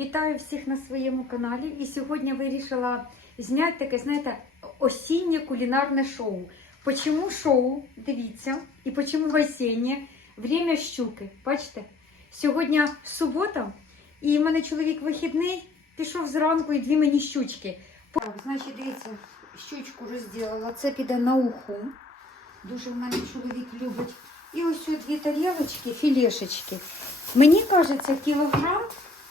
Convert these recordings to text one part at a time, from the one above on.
Вітаю всіх на своєму каналі. І сьогодні вирішила зняти таке, знаєте, осіннє кулінарне шоу. Почому шоу? Дивіться, і почому осіннє? Время щуки. Бачите? Сьогодні субота, і в мене чоловік вихідний, пішов зранку і дві мені щучки. Так, значить, дивіться, щучку розділила. Це піде на уху. Дуже в мене чоловік любить. І ось дві тарілочки, філешечки. Мені кажеться, кілограм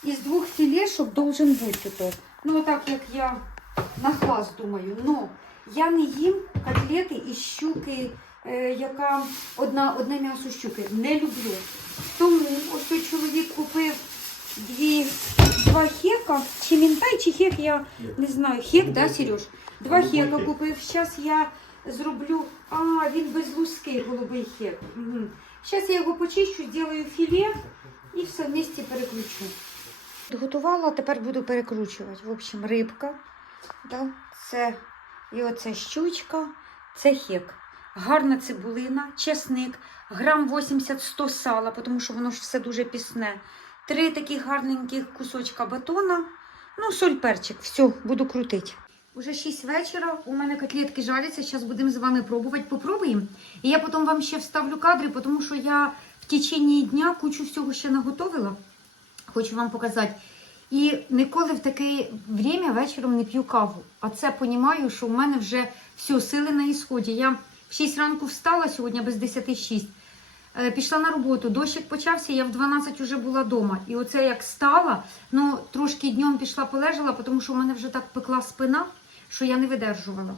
із двох філешок должен бути тут. Ну, так як я на хваст думаю. Но я не їм котлети із щуки, е, яка одна, одне м'ясо щуки. Не люблю. Тому ось той чоловік купив дві, два хека, чи мінтай, чи хек, я не знаю. Хек, да, Сереж? Два хека купив. Зараз я зроблю. А, він без луски, голубий хек. Угу. Зараз я його почищу, зроблю філе і все вместе перекручу. Готувала, тепер буду перекручувати. В общем, рибка. Да? Це і оце щучка, це хек. Гарна цибулина, чесник, грам 80-100 сала, тому що воно ж все дуже пісне. Три таких гарненьких кусочка батона. Ну, соль, перчик. Все, буду крутити. Уже 6 вечора, у мене котлетки жаряться, зараз будемо з вами пробувати. Попробуємо. І я потім вам ще вставлю кадри, тому що я в течение дня кучу всього ще наготовила. Хочу вам показати. І ніколи в таке время вечором не п'ю каву. А це понімаю, що в мене вже все, сили на ісході. Я в 6 ранку встала сьогодні без 10.06. Е, Пішла на роботу, дощик почався, я в 12 вже була вдома. І оце як стала, ну трошки днем пішла полежала, тому що в мене вже так пекла спина, що я не видержувала.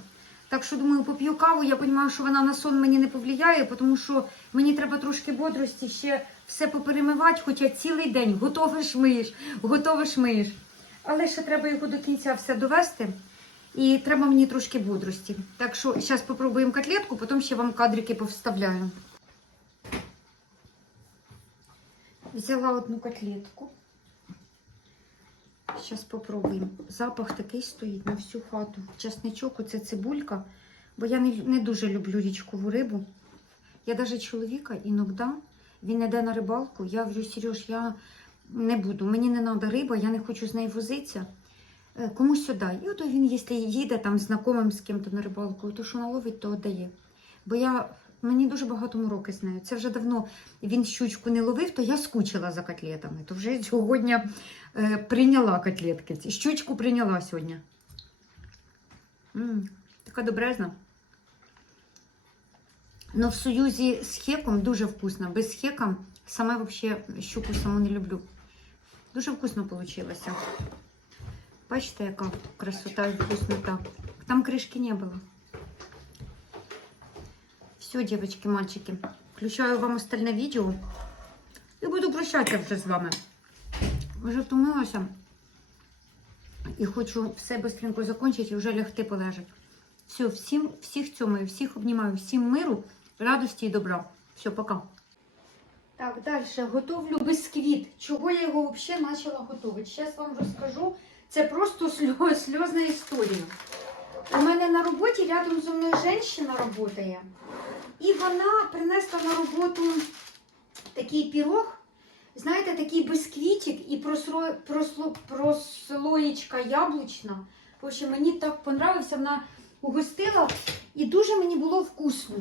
Так що думаю, поп'ю каву, я розумію, що вона на сон мені не повлияє, тому що мені треба трошки бодрості, ще все поперемивати, хоча цілий день готовиш миєш, готовиш миєш. Але ще треба його до кінця все довести. І треба мені трошки бодрості. Так що зараз спробуємо котлетку, потім ще вам кадрики повставляю. Взяла одну котлетку. Зараз попробуємо. Запах такий стоїть на всю хату. Часничок, оце цибулька. Бо я не, не дуже люблю річкову рибу. Я навіть чоловіка іноді, він йде на рибалку. Я говорю, Сереж, я не буду. Мені не треба риба, я не хочу з нею возитися. Е, Комусь дай. І ото він, якщо їде там знайомим з ким-то на рибалку, то що наловить, то дає. Бо я, мені дуже багато мороки з нею. Це вже давно він щучку не ловив, то я скучила за котлетами. То вже сьогодні е, прийняла котлетки. Щучку прийняла сьогодні. м така добрезна. Ну, в союзі з хеком дуже вкусно. Без хека саме взагалі щуку саму не люблю. Дуже вкусно вийшло. Бачите, яка красота і вкуснота. Там кришки не було. Все, девочки, мальчики. Включаю вам остальне відео. І буду прощатися вже з вами. Вже втомилася. І хочу все швидко закінчити і вже лягти полежати. Все, всім, всіх цьому, всіх обнімаю, всім миру, радості і добра. Все, пока. Так, далі готовлю бисквіт. Чого я його взагалі почала готувати? Зараз вам розкажу. Це просто сльоз, сльозна історія. У мене на роботі рядом зі мною жінка працює. І вона принесла на роботу такий пірог. Знаєте, такий бисквітик і просло, просло, прослоєчка яблучна. В общем, мені так понравився, вона угостила і дуже мені було вкусно.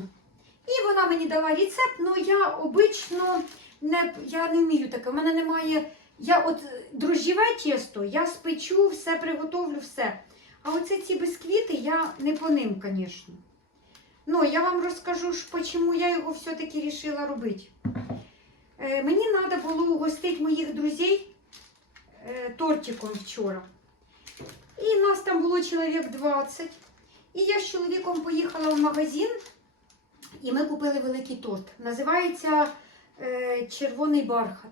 І вона мені дала рецепт, але я обично не, я не вмію таке. У мене немає. Я от дрожжєве тісто, я спечу, все приготовлю, все. А оце ці бисквіти я не по ним, звісно. Ну, я вам розкажу, чому я його все-таки вирішила робити. Е, мені треба було угостити моїх друзів е, тортиком вчора. І нас там було чоловік 20. І я з чоловіком поїхала в магазин, і ми купили великий торт. Називається е, Червоний бархат.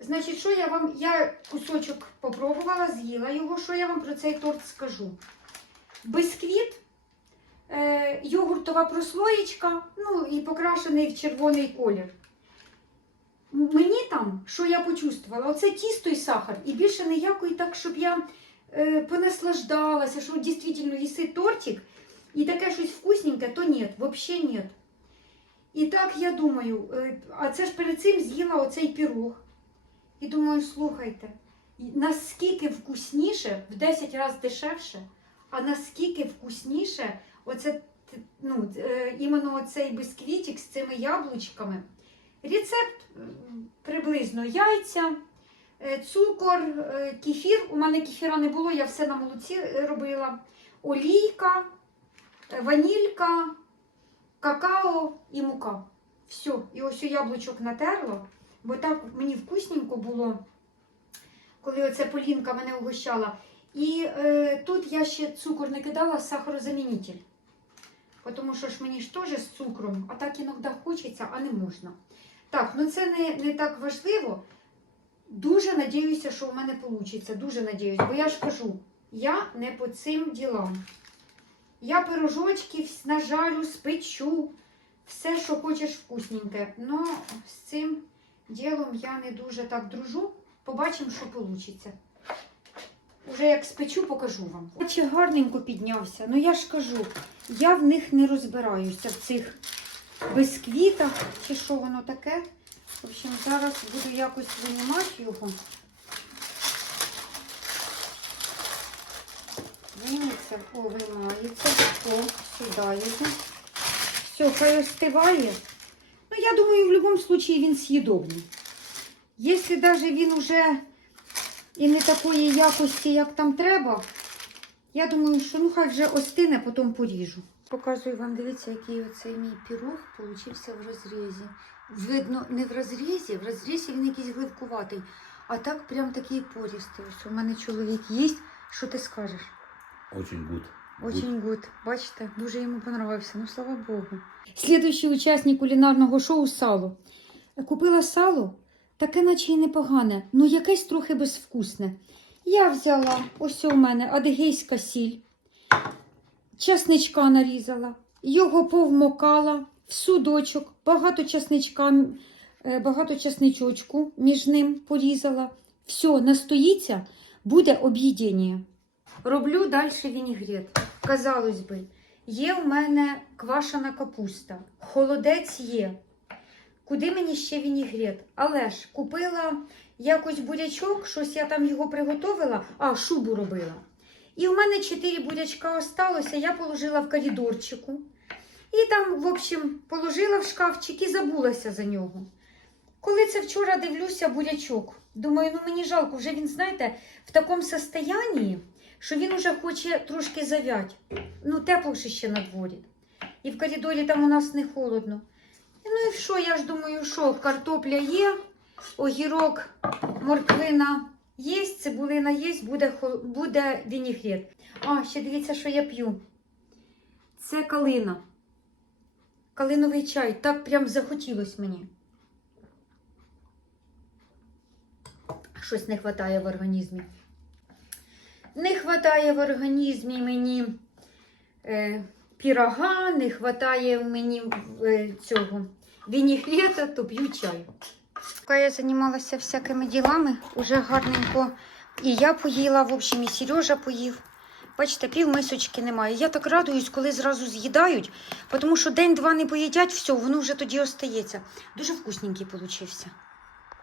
Значить, що я вам. Я кусочок попробувала, з'їла його. Що я вам про цей торт скажу? Бисквіт, йогуртова прослоєчка, ну і покрашений в червоний колір. Мені там, що я почувствувала, оце тісто і сахар. І більше ніякої так, щоб я е, понаслаждалася, що дійсно їси тортик і таке щось вкусненьке, то ні, взагалі ні. І так я думаю, е, а це ж перед цим з'їла оцей пірог. І думаю, слухайте, Наскільки вкусніше, в 10 разів дешевше, а наскільки вкусніше оце, ну, е, іменно оцей бісквітик з цими яблучками. Рецепт приблизно яйця, е, цукор, е, кефір. У мене кефіра не було, я все на молоці е, робила. Олійка, е, ванілька, какао і мука. Все. І ось яблучок натерла, бо так мені вкусненько було, коли оця Полінка мене угощала. І е, тут я ще цукор не кидала, сахарозамінитель. Тому що ж мені ж теж з цукром, а так іноді хочеться, а не можна. Так, ну це не, не так важливо. Дуже надіюся, що у мене вийде. Дуже надіюсь, бо я ж кажу, я не по цим ділам. Я пирожочки вс- нажарю, спечу, все, що хочеш вкусненьке. Но з цим ділом я не дуже так дружу. Побачимо, що вийде. Уже як спечу, покажу вам. Наче гарненько піднявся. Ну я ж кажу, я в них не розбираюся, в цих бисквітах чи що воно таке. В общем, зараз буду якось винімати його. Вийметься, о, виймається. О, сюди. Все, хай остиває. Ну, я думаю, в будь-якому випадку він з'їдобний. Якщо навіть він уже і не такої якості, як там треба, я думаю, що ну хай вже остине, потім поріжу. Показую вам, дивіться, який оцей мій пірог получився в розрізі. Видно, не в розрізі, в розрізі він якийсь гливкуватий, а так прям такий порістий. Ось у мене чоловік їсть. Що ти скажеш? Очень good. Очень гуд. Бачите, дуже йому понравився. Ну, слава Богу. Слідуючий учасник кулінарного шоу сало. Купила сало, таке наче й непогане, ну якесь трохи безвкусне. Я взяла, ось у мене адигейська сіль, часничка нарізала, його повмокала в судочок, багато часничка, е, багато часничочку між ним порізала. Все, настоїться, буде об'їдення. Роблю далі вінігрет. Казалось би, є в мене квашена капуста, холодець є. Куди мені ще вінігрет? Але ж купила якось бурячок, щось я там його приготувала, а шубу робила. І в мене 4 бурячка осталося, я положила в коридорчику. І там, в общем, положила в шкафчик і забулася за нього. Коли це вчора дивлюся бурячок, думаю, ну мені жалко, вже він, знаєте, в такому состоянні, що він уже хоче трошки зав'ять. Ну, тепло ще на дворі. І в коридорі там у нас не холодно. Ну що, я ж думаю, що картопля є, огірок, морквина є, цибулина є, буде, буде вінігрет. А, ще дивіться, що я п'ю. Це калина. Калиновий чай. Так прям захотілось мені. Щось не вистачає в організмі. Не вистачає в організмі мені е, пірога, не вистачає мені е, цього вінігрета, то п'ю чай. Поки я займалася всякими ділами, уже гарненько. І я поїла, в общем, і Сережа поїв. Бачите, пів мисочки немає. Я так радуюсь, коли зразу з'їдають, тому що день-два не поїдять, все, воно вже тоді остається. Дуже вкусненький получився.